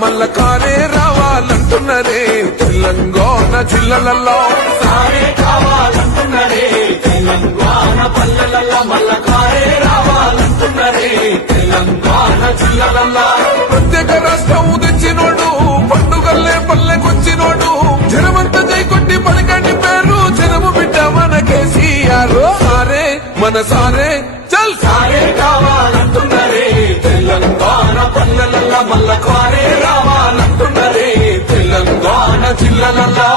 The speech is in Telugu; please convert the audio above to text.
మల్ల కారే రావాలంటున్నరే తెలంగాణ జిల్లలలో సారే కావాలంటున్నరే తెలంగాణ పల్లెలలో మల్ల కారే రావాలంటున్నరే తెలంగాణ జిల్లలలో ప్రత్యేక రాష్ట్రం తెచ్చినోడు పండుగల్లే పల్లెకొచ్చినోడు జనమంతా జైకొట్టి పలికండి పేరు జనము బిడ్డ మన కేసీఆర్ సారే మన సారే చల్ సారే కావాలంటున్నరే తెలంగాణ పల్లెలలో మల్ల కారే రావాలంటున్నరే తెలంగాణ జిల్లలలో